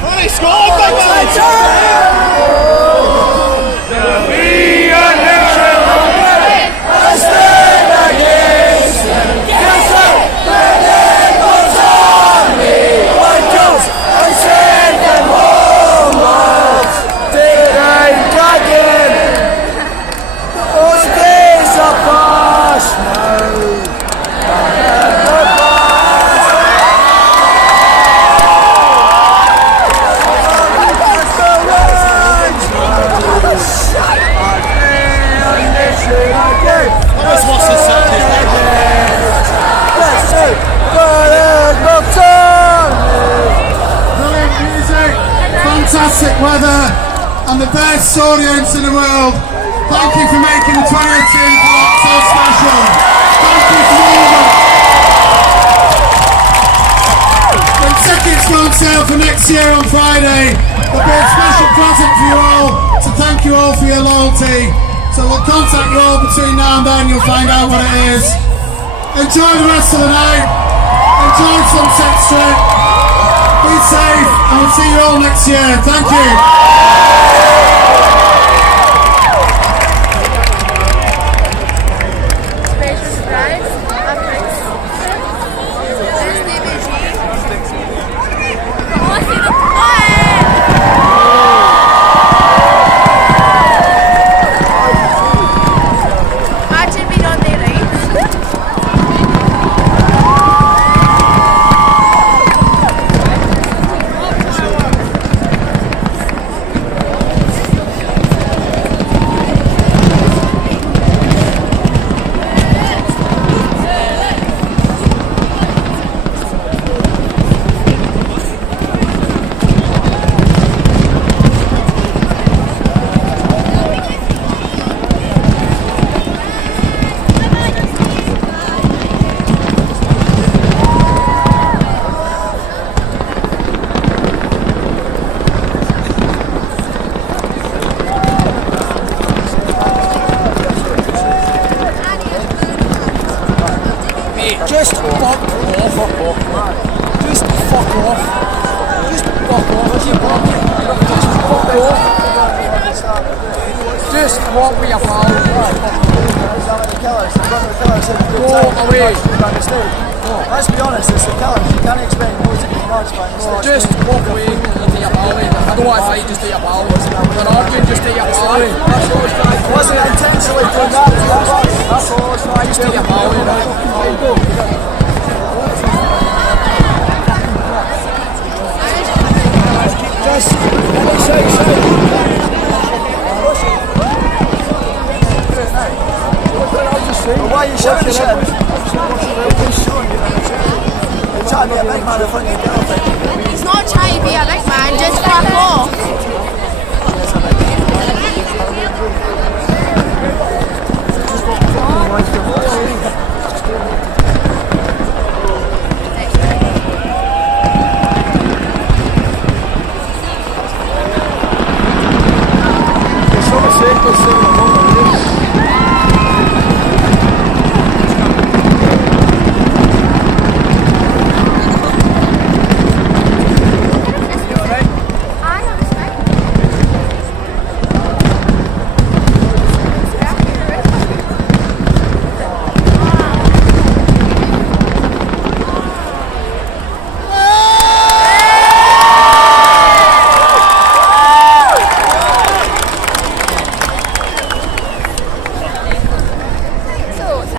And he scored! Fantastic weather and the best audience in the world. Thank you for making the 20th season so special. Thank you for all of it. The tickets go on sale for next year on Friday. There'll be a special present for you all to thank you all for your loyalty. So we'll contact you all between now and then. You'll find out what it is. Enjoy the rest of the night. Enjoy Sunset Strip. Be safe, and we'll see you all next year. Thank you. Just fuck off. Just fuck off. Just fuck off. Just fuck off. Just walk with your pal. Go away. Let's be honest, it's the killers. You can't expect more to be much by mistake. Just walk away and do your pal. I don't want to fight, just do your pal. You're arguing, just do your pal. I wasn't intentionally doing that. That's all I was trying to do. Just do your pal. There you go. Just say. Why are you shouting shit? You're trying to be a big man in front of your girlfriend. He's not trying to be a big man, just fuck off.